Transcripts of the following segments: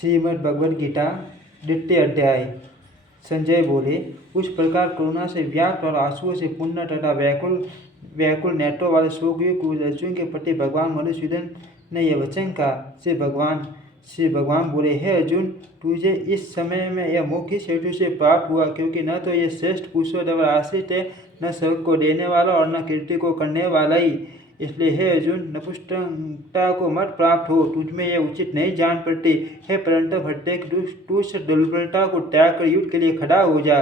श्रीमद् भगवद गीता 2 अध्याय। संजय बोले, उस प्रकार करुणा से व्याप्त और आंसुओं से पूर्ण तथा व्याकुल नेत्रों वाले शोकयुक्त अर्जुन के प्रति भगवान मधुसूदन ने यह वचन कहा। श्री भगवान बोले, हे अर्जुन, तुझे इस समय में यह मोक्ष किस हेतु से प्राप्त हुआ? क्योंकि न तो यह श्रेष्ठ पुरुषों द्वारा आश्रित है, न स्वर्ग को देने वाला और न कीर्ति को करने वाला ही। इसलिए हे अर्जुन, नपुंसकता को मत प्राप्त हो, तुझमें यह उचित नहीं जान पड़ती। हे परंतु प्रत्येक दुष्ट दुर्बलता को त्याग कर युद्ध के लिए खड़ा हो जा।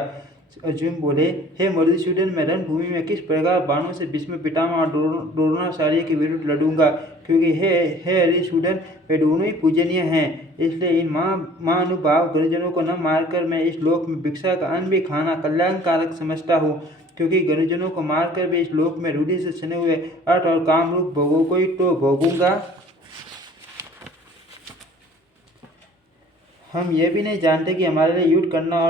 अर्जुन बोले, हे मधुसूदन, मैं रणभूमि में किस प्रकार बाणों से भीष्म पितामह और द्रोणाचार्य के विरुद्ध लड़ूंगा? क्योंकि हे हरिसूदन, वे दोनों ही पूजनीय हैं। इसलिए इन महानुभाव गुरुजनों को न मारकर मैं इस लोक में भिक्षा का अन्न भी खाना कल्याणकारक समझता हूँ। क्योंकि गुरुजनों को मारकर भी इस लोक में रूढ़ि से सने हुए अर्थ और कामरूप भोगों को ही तो भोगूंगा। हम ये भी नहीं जानते कि हमारे लिए युद्ध करना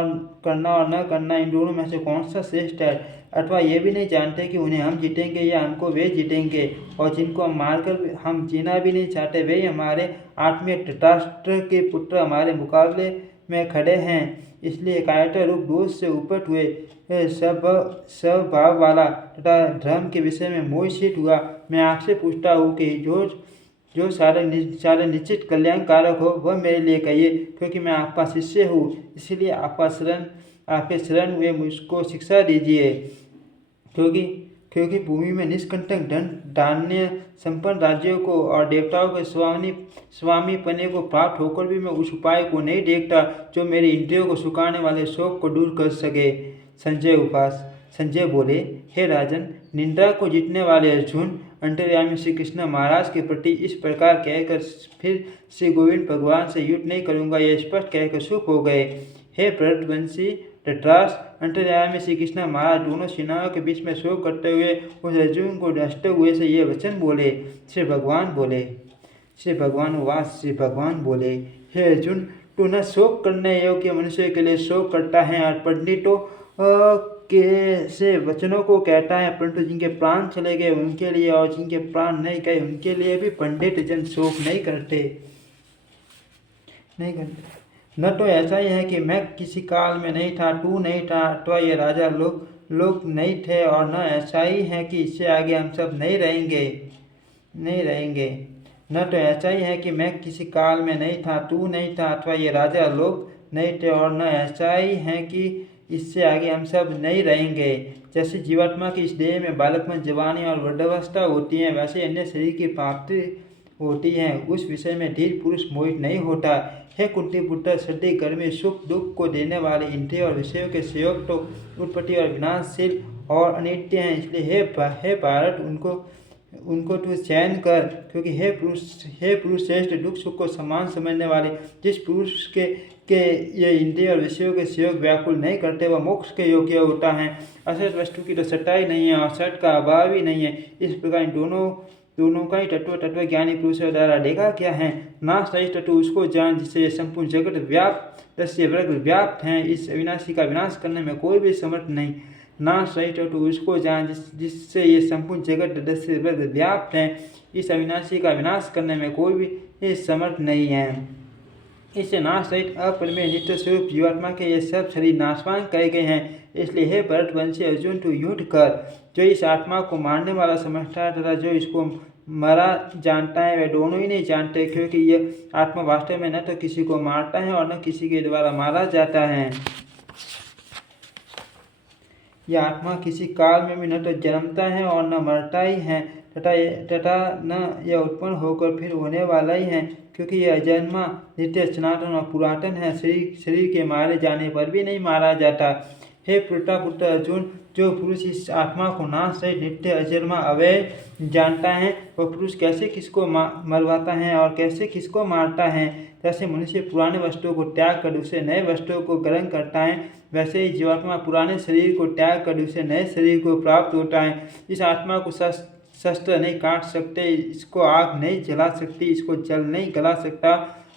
और न करना इन दोनों में से कौन सा श्रेष्ठ है, अथवा ये भी नहीं जानते कि उन्हें हम जीतेंगे या हमको वे जीतेंगे। और जिनको हम मारकर हम जीना भी नहीं चाहते, वे हमारे आत्मीय धृतराष्ट्र के पुत्र हमारे मुकाबले में खड़े हैं। इसलिए कायरता रूप दोष से उपट हुए स्वभाव वाला तथा धर्म के विषय में मोहित हुआ मैं आपसे पूछता हूँ कि जो सारे निश्चित कल्याणकारक हो वह मेरे लिए कहिए। क्योंकि मैं आपका शिष्य हूँ, इसीलिए आपके शरण हुए मुझको शिक्षा दीजिए। क्योंकि भूमि में निष्कंटक धन धान्य संपन्न राज्यों को और देवताओं के स्वामी पने को प्राप्त होकर भी मैं उस उपाय को नहीं देखता जो मेरी इंद्रियों को सुखाने वाले शोक को दूर कर सके। संजय बोले, हे राजन, निंदा को जीतने वाले अर्जुन अंतर्यामी श्री कृष्ण महाराज के प्रति इस प्रकार कहकर फिर श्री गोविंद भगवान से युद्ध नहीं करूंगा, यह स्पष्ट कहकर चुप हो गए। हे भरतवंशी धृतराष्ट्र, अंतर्यामी श्री कृष्ण महाराज दोनों सेनाओं के बीच में शोक करते हुए उस अर्जुन को डसते हुए से ये वचन बोले। श्री भगवान बोले, हे अर्जुन, तू न शोक करने योग्य मनुष्य के लिए शोक करता है और पंडितों के से वचनों को कहता है, परंतु जिनके प्राण चले गए उनके लिए और जिनके प्राण नहीं गए उनके लिए भी पंडित जन शोक नहीं करते। न तो ऐसा ही है कि मैं किसी काल में नहीं था, तू नहीं था, अथवा ये राजा लोग नहीं थे, और न ऐसा ही है कि इससे आगे हम सब नहीं रहेंगे। न तो ऐसा ही है कि मैं किसी काल में नहीं था, तू नहीं था, अथवा ये राजा लोग नहीं थे, और न ऐसा ही है कि इससे आगे हम सब नहीं रहेंगे। जैसे जीवात्मा की इस देह में बालकपन, जवानी और वृद्धावस्था होती है, वैसे अन्य शरीर की प्राप्ति होती है। उस विषय में धीर पुरुष मोहित नहीं होता। हे कुंती पुत्र, सर्दी गर्मी सुख दुख को देने वाले इंद्रिय और विषयों के संयोग तो उत्पत्ति और विनाशशील और अनित्य हैं। इसलिए हे भारत, उनको तू चयन कर। क्योंकि हे पुरुष श्रेष्ठ, दुख सुख को समान समझने वाले जिस पुरुष के ये इंद्रिय और विषयों के संयोग व्याकुल नहीं करते, वह मोक्ष के योग्य होता है। असत वस्तु की तो सच्चाई नहीं है और सत का अभाव ही नहीं है। इस प्रकार दोनों का ही तत्व ज्ञानी पुरुषों द्वारा देखा क्या है। नाश रहित तत्व उसको जान जिससे संपूर्ण जगत व्याप्त है। इस अविनाशी का विनाश करने में कोई भी समर्थ नहीं। नाश रहित तत्व उसको जान जिससे ये संपूर्ण जगत व्याप्त है। इस अविनाशी का विनाश करने में कोई भी समर्थ नहीं है। इससे नाश रहित अपरिमेय नित्य स्वरूप जीवात्मा के ये सब शरीर नाशवान कहे गए हैं। इसलिए हे भरतवंशी अर्जुन, तू युद्ध कर। जो इस आत्मा को मारने वाला समझता है तथा जो इसको मरा जानता है, वे दोनों ही नहीं जानते। क्योंकि यह आत्मा वास्तव में न तो किसी को मारता है और न किसी के द्वारा मारा जाता है। यह आत्मा किसी काल में भी न तो जन्मता है और न मरता ही है तथा न यह उत्पन्न होकर फिर होने वाला ही है। क्योंकि यह अजन्मा, नित्य, सनातन और पुरातन है। शरीर के मारे जाने पर भी नहीं मारा जाता। हे पुत्र अर्जुन, जो पुरुष इस आत्मा को नाश रहित नित्य अजन्मा अव्यय जानता है, वह पुरुष कैसे किसको मरवाता है और कैसे किसको मारता है। जैसे मनुष्य पुराने वस्तुओं को त्याग कर दूसरे नए वस्तुओं को ग्रहण करता है, वैसे ही जीवात्मा पुराने शरीर को त्याग कर दूसरे नए शरीर को प्राप्त होता है। इस आत्मा को शस्त्र नहीं काट सकते, इसको आग नहीं जला सकती, इसको जल नहीं गला सकता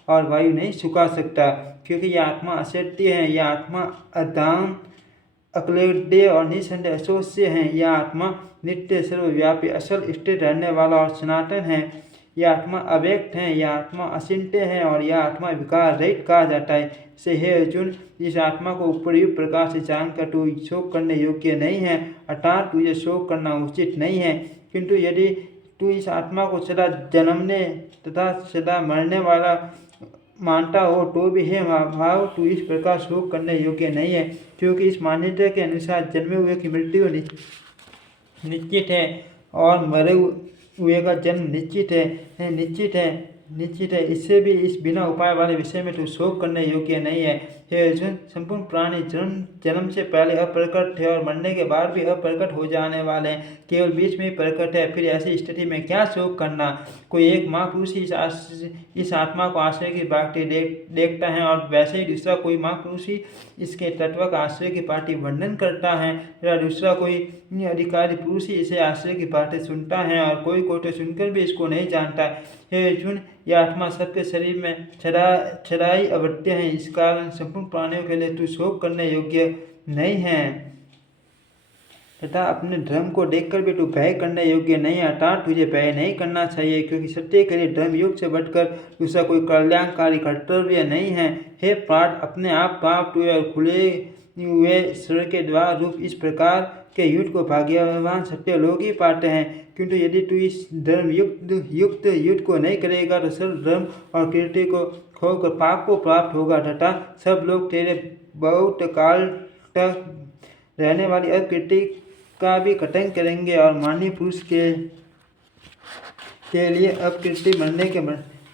और वायु नहीं सुखा सकता। क्योंकि यह आत्मा असत्य है। यह आत्मा अदान, अक्लेद्य और निसंदेह अशोच्य है। यह आत्मा नित्य, सर्वव्यापी, असल, स्थिर रहने वाला और सनातन है। यह आत्मा अव्यक्त है, यह आत्मा अचिंत्य है और यह आत्मा विकार रहित कहा जाता है। से हे अर्जुन, इस आत्मा को उपर्युक्त प्रकार से जानकर तू शोक करने योग्य नहीं है, अर्थात तुझे शोक करना उचित नहीं है। किंतु यदि तू इस आत्मा को सदा जन्मने तथा सदा मरने वाला मानता हो तो भी हे भाव तू इस प्रकार शोक करने योग्य नहीं है, क्योंकि इस मान्यता के अनुसार जन्मे हुए की मृत्यु निश्चित है और मरे हुए का जन्म निश्चित है। इससे भी इस बिना उपाय वाले विषय में तू शोक करने योग्य नहीं है। हे अर्जुन, संपूर्ण प्राणी जन्म से पहले अप्रकट थे और मरने के बाद भी अप्रकट हो जाने वाले हैं, केवल बीच में ही प्रकट है। फिर ऐसी स्थिति में क्या शोक करना। कोई एक महापुरुष इस आत्मा को आश्रय की बाटी देखता है और वैसे ही दूसरा कोई महापुरुष इसके तत्व का आश्रय की पार्टी वर्णन करता है, या दूसरा कोई अधिकारी पुरुष ही इसे आश्रय की पार्टी सुनता है और कोई तो सुनकर भी इसको नहीं जानता। हे अर्जुन, यह आत्मा सबके शरीर में छदाई अवत्य है, इस कारण संपूर्ण प्राणियों के लिए तू शोक करने योग्य नहीं है तथा अपने धर्म को देखकर भी तू भय करने योग्य नहीं है, अर्थात तुझे भय नहीं करना चाहिए, क्योंकि सत्य के लिए धर्म युग से बढ़कर दूसरा कोई कल्याणकारी कर्तव्य नहीं है। हे पार्थ, अपने आप प्राप्त हुए और खुले हुए स्वर्ग के द्वार रूप इस प्रकार के युद्ध को भाग्यवान सत्य लोग ही पाते हैं। किंतु यदि तू इस धर्म युक्त युद्ध को नहीं करेगा तो सर्व धर्म और कीर्ति को खोकर पाप को प्राप्त होगा तथा सब लोग तेरे बहुत काल तक रहने वाली अकीर्ति का भी कथन करेंगे और माननीय पुरुष के लिए अपकीर्ति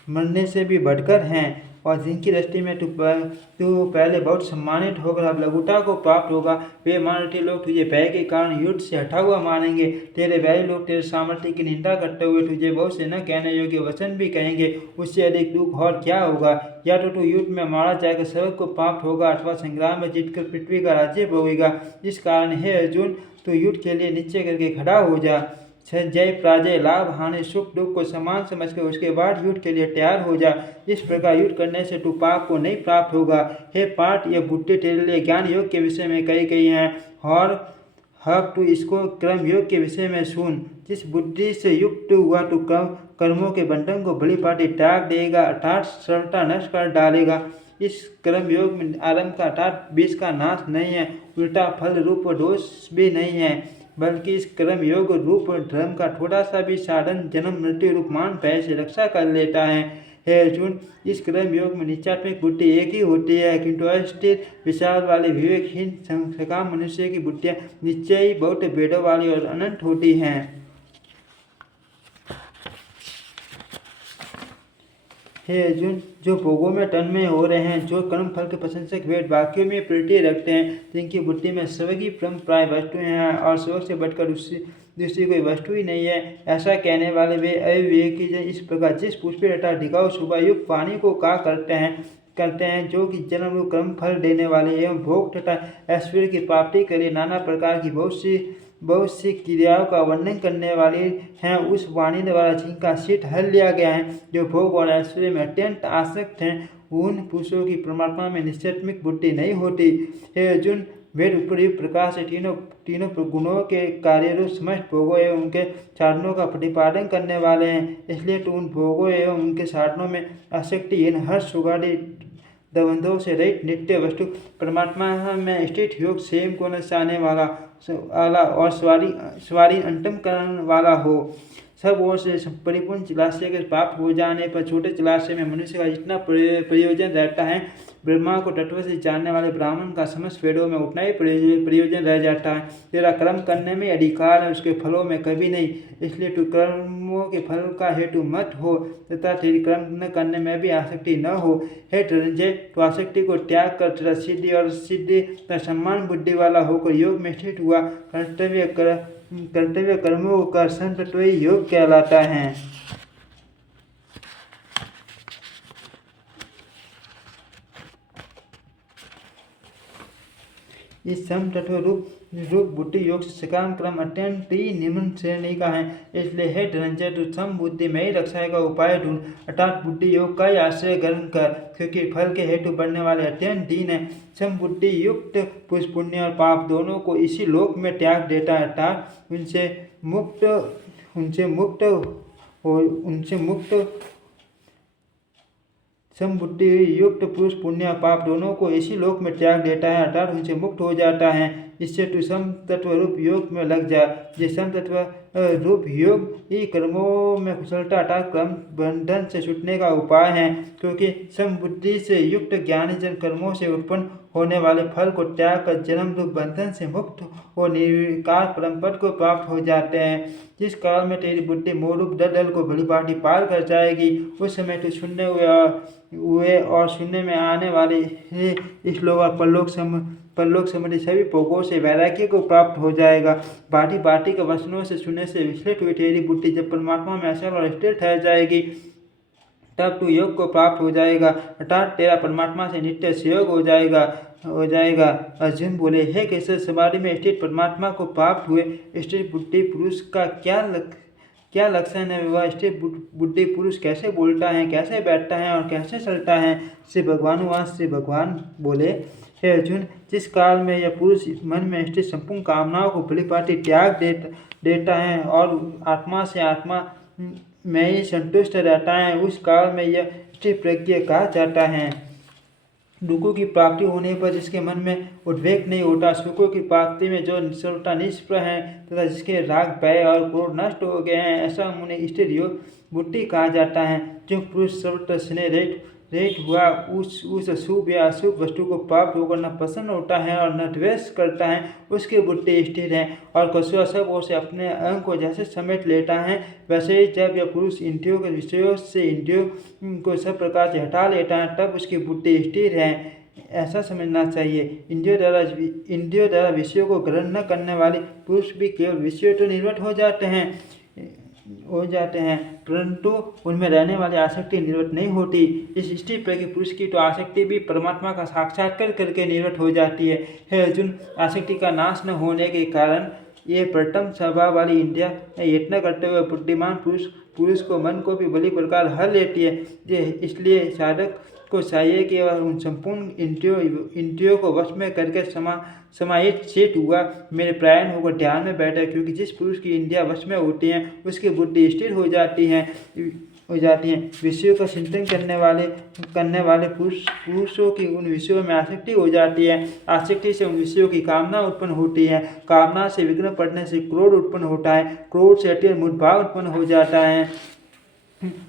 मरने से भी बढ़कर हैं, और जिनकी दृष्टि में तू पहले बहुत सम्मानित होकर अब लघुता को प्राप्त होगा, वे माननीय लोग तुझे भय के कारण युद्ध से हटा हुआ मानेंगे। तेरे वैरी लोग तेरे सामर्थ्य की निंदा करते हुए तुझे बहुत से न कहने योग्य वचन भी कहेंगे। उससे अधिक दुख और क्या होगा। या तो तू युद्ध में मारा जाकर स्वर्ग को प्राप्त होगा अथवा संग्राम में जीतकर पृथ्वी का राज्य भोगेगा। इस कारण हे अर्जुन, तू युद्ध के लिए निश्चय करके खड़ा हो जा। जय पराजय, लाभ हानि, सुख दुख को समान समझकर उसके बाद युद्ध के लिए तैयार हो जा। इस प्रकार युद्ध करने से तू पाप को नहीं प्राप्त होगा। हे पार्थ, यह बुद्धि तेरे लिए ज्ञान योग के विषय में कही गई है और अब तू इसको कर्म योग के विषय में सुन। जिस बुद्धि से युक्त हुआ तू कर्मों के बंधन को भली भांति त्याग देगा, अर्थात सरलता नष्ट कर डालेगा। इस कर्म योग में आरंभ का अर्थात बीज का नाश नहीं है, उल्टा फल रूप दोष भी नहीं है, बल्कि इस कर्म योग रूप धर्म का थोड़ा सा भी साधन जन्म मृत्यु रूप मान भय से रक्षा कर लेता है। हे अर्जुन, इस कर्म योग में निश्चयात्मक बुद्धि एक ही होती है, किंतु अस्थिर विचार वाले विवेकहीन सकाम मनुष्य की बुद्धियां निश्चय ही बहुत भेदों वाली और अनंत होती हैं। हे अर्जुन, जो भोगों में तन्मय हो रहे हैं, जो कर्म फल के प्रशंसक वेद वाक्यों में प्रीति रखते हैं, जिनकी बुद्धि में स्वर्ग ही परम प्राय वस्तुएं हैं और स्वर्ग से बढ़कर दूसरी कोई वस्तु ही नहीं है, ऐसा कहने वाले वे अविवेकी जन इस प्रकार जिस पुष्पे तथा ढिकाऊ शुभा युक्त पानी को का करते हैं जो कि जन्म रूप कर्म फल देने वाले एवं भोग तथा ऐश्वर्य की प्राप्ति के लिए नाना प्रकार की बहुत सी क्रियाओं का वर्णन करने वाली हैं, उस वाणी द्वारा जिनका शीत हल लिया गया है, जो भोग और ऐश्वर्य में अत्यंत आसक्त हैं, उन पुरुषों की परमात्मा में निश्चयात्मक बुद्धि नहीं होती। हे अर्जुन, वेद उपयुक्त प्रकार से तीनों गुणों के कार्यरूप समस्त भोगों एवं उनके साधनों का प्रतिपादन करने वाले हैं, इसलिए तो उन भोगों एवं उनके साधनों में आसक्तिहीन हर्ष सुगादि द्वंद्वों से रहित नित्य वस्तु परमात्मा में स्थित योग सेम को न चाहने वाला और सवारी अंतम करने वाला हो। सब ओर से परिपूर्ण जलाशय के प्राप्त हो जाने पर छोटे जलाशय में मनुष्य का जितना प्रयोजन रहता है, ब्रह्मा को तत्व से जानने वाले ब्राह्मण का समस्त वेदों में उतना ही प्रयोजन रह जाता है। तेरा कर्म करने में अधिकार है, उसके फलों में कभी नहीं, इसलिए तू कर्मों के फल का हेतु मत हो तथा तेरी कर्म न करने में भी आसक्ति न हो। हे धनंजय, तो आसक्ति को त्याग कर तथा सिद्धि और सिद्धि तथा सम्मान बुद्धि वाला होकर योग में स्थित हुआ। कर्तव्य कर्मों का संतत्व ही योग कहलाता है। इस सम तत्व रूप बुद्धि योग से सकाम क्रम अत्यंत ही निम्न श्रेणी का है, इसलिए हे धनंजय, तू सम बुद्धि में ही रक्षा का उपाय ढूंढ, अर्थात बुद्धि योग का ही आश्रय ग्रहण कर, क्योंकि फल के हेतु बनने वाले अत्यंत दीन है। सम बुद्धि युक्त पुरुष पुण्य और पाप दोनों को इसी लोक में त्याग देता है, अर्थात उनसे मुक्त हो उनसे मुक्त समबुद्धि युक्त पुरुष पुण्य और पाप दोनों को इसी लोक में त्याग देता है, अर्थात उनसे मुक्त हो जाता है। इससे तू सम तत्व रूप योग में लग जा। ये सम तत्व रूप योग ही कर्मों में कुशलता अर्थात कर्म बंधन से छूटने का उपाय है, क्योंकि समबुद्धि से युक्त ज्ञानी जन कर्मों से उत्पन्न होने वाले फल को त्याग कर जन्म रूप बंधन से मुक्त और निर्विकार परम पद को प्राप्त हो जाते हैं। जिस काल में तेरी बुद्धि मोरूप दलदल को भली भांति पार कर जाएगी, उस समय तू शून्य हुए और शून्य में आने वाले इस लोक और परलोक संबंधी सभी भोगों से वैराग्य को प्राप्त हो जाएगा। भांति भांति के वचनों से सुनने से विचलित हुई तेरी बुद्धि जब परमात्मा में अचल और स्थिर ठहर जाएगी, तब तू योग को प्राप्त हो जाएगा, अर्थात तेरा परमात्मा से नित्य सहयोग हो जाएगा। अर्जुन बोले, हे केशव, समाधि में स्थित परमात्मा को प्राप्त हुए स्थिर बुद्धि पुरुष का क्या लक्षण है? वह स्थिर बुद्धि पुरुष कैसे बोलता है, कैसे बैठता है और कैसे चलता है? श्री भगवान बोले, हे अर्जुन, जिस काल में यह पुरुष मन में स्थित संपूर्ण कामनाओं को भली भांति त्याग देता है और आत्मा से आत्मा में ही संतुष्ट रहता है, उस काल में यह स्थिर प्रज्ञ कहा जाता है। दुखों की प्राप्ति होने पर जिसके मन में उद्वेग नहीं होता, सुखों की प्राप्ति में जो सर्वथा निष्प्रह है तथा जिसके राग भय और क्रोध नष्ट हो गए हैं, ऐसा उन्हें स्थिर योग बुद्धि कहा जाता है। जो पुरुष सर्वत्र स्नेह रहित हुआ उस अशुभ या अशुभ वस्तु को प्राप्त होकर न प्रसन्न होता है और न द्वेष करता है, उसकी बुद्धि स्थिर है और कछुआ सब ओर से अपने अंग को जैसे समेट लेता है, वैसे ही जब यह पुरुष इंद्रियों के विषयों से इंद्रियों को सब प्रकार से हटा लेता है, तब उसकी बुद्धि स्थिर है, ऐसा समझना चाहिए। इंद्रियों द्वारा विषयों को ग्रहण न करने वाले पुरुष भी केवल विषयों तो निर्वृत्त हो जाते हैं, परंतु उनमें रहने वाली आसक्ति निवृत्त नहीं होती। इस स्थिर प्रज्ञ पुरुष की तो आसक्ति भी परमात्मा का साक्षात्कार करके निवृत्त हो जाती है। हे अर्जुन, आसक्ति का नाश न होने के कारण ये प्रथम स्वभाव वाली इंद्रिया यत्न करते हुए बुद्धिमान पुरुष को मन को भी भली प्रकार हर लेती है। इसलिए साधक को चाहिए कि वह उन संपूर्ण इंद्रियों को वश में करके समाहित चित हुआ मेरे प्रायण होकर ध्यान में बैठे, क्योंकि जिस पुरुष की इंद्रियां वश में होती हैं उसकी बुद्धि स्थिर हो जाती है। विषयों का चिंतन करने वाले पुरुषों की उन विषयों में आसक्ति हो जाती है। आसक्ति से उन विषयों की कामना उत्पन्न होती है। कामना से विघ्न पड़ने से क्रोध उत्पन्न होता है। क्रोध से अत्यंत मूढ़भाव उत्पन्न हो जाता है।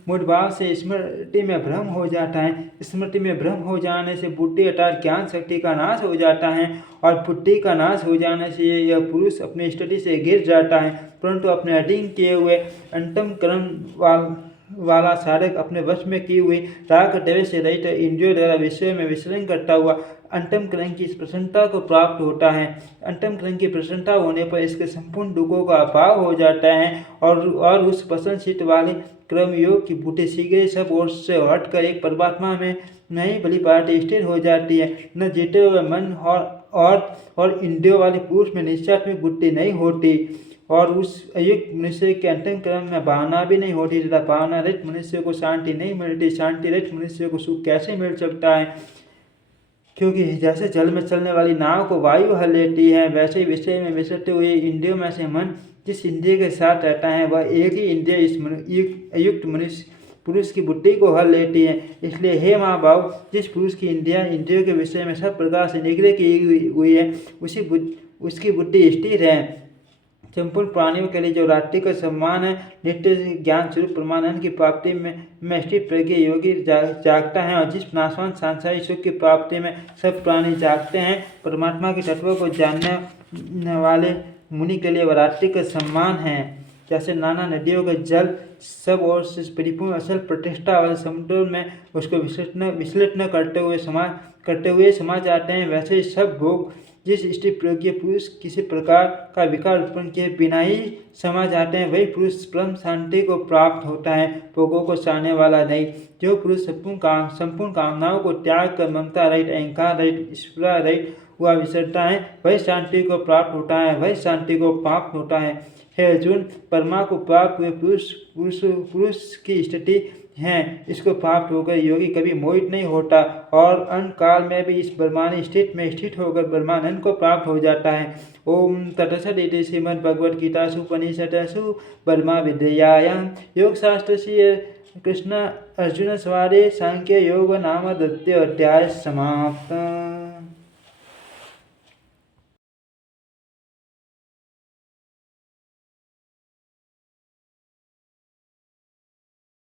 मूढ़भाव से स्मृति में भ्रम हो जाता है। स्मृति में भ्रम हो जाने से बुद्धि अर्थात ज्ञान शक्ति का नाश हो जाता है और बुद्धि का नाश हो जाने से यह पुरुष अपनी स्थिति से गिर जाता है। परंतु अपने अधीन किए हुए अंतम कर्म वाला साधक अपने वश में की हुई राग द्वेष से रहित इंद्रियों द्वारा विषय में विचरण करता हुआ अंतम करण की प्रसन्नता को प्राप्त होता है। अंतम करण की प्रसन्नता होने पर इसके संपूर्ण दुखों का अभाव हो जाता है और उस प्रसन्न चित्त वाले क्रम योग की बुद्धि शीघ्र सब ओर से हटकर एक परमात्मा में नई भली भांति स्थिर हो जाती है। न जीते हुए मन और इंद्रियों वाले पुरुष में निश्चयात्मक बुद्धि नहीं होती और उस अयुक्त मनुष्य के अंतःकरण में भावना भी नहीं होती तथा भावना रहित मनुष्य को शांति नहीं मिलती। शांति रहित मनुष्य को सुख कैसे मिल सकता है? क्योंकि जैसे जल में चलने वाली नाव को वायु हल लेती है, वैसे ही विषय में विचरते हुए इंद्रियों में से मन जिस इंद्रिय के साथ रहता है वह एक ही इंद्रिय इस अयुक्त मनुष्य पुरुष की बुद्धि को हल लेती है। इसलिए हे महाभाव, जिस पुरुष की इंद्रियों के विषय में सब प्रकार से निग्रह की हुई है उसकी बुद्धि स्थिर है। संपूर्ण प्राणियों के लिए जो रात्रि का सम्मान है, नित्य ज्ञान स्वरूप परमानंद की प्राप्ति में स्थित प्रज्ञ योगी जागता है और जिस नाशवान सांसारिक सुख की प्राप्ति में सब प्राणी जागते हैं, परमात्मा के तत्व को जानने वाले मुनि के लिए वह रात्रि का सम्मान है। जैसे नाना नदियों का जल सब ओर से परिपूर्ण असल प्रतिष्ठा वाले समुद्र में उसको विचलित न करते हुए समा जाते हैं, वैसे ही सब भोग जिस स्थिर प्रज्ञ पुरुष किसी प्रकार का विकार उत्पन्न किए बिना ही समा जाते हैं, वही पुरुष परम शांति को प्राप्त होता है, भोगों को चाहने वाला नहीं। जो पुरुष संपूर्ण कामनाओं को त्याग कर ममता रहित, अहंकार रहित, स्पृहा रहित हुआ विचरता है, वही शांति को प्राप्त होता है, वही शांति को प्राप्त होता है। हे अर्जुन, परमा को प्राप्त हुए पुरुष की स्थिति हैं, इसको प्राप्त होकर योगी कभी मोहित नहीं होता और अनंत काल में भी इस ब्रह्मांड स्थित में स्थित होकर ब्रह्मानंद को प्राप्त हो जाता है। ओम तत्सदिति इति श्रीमद्भगवद्गीतासु उपनिषदसु ब्रह्मा विद्यायां योग शास्त्र श्री कृष्ण अर्जुन संवादे सांख्य योग नाम द्वितीय अध्याय समाप्त।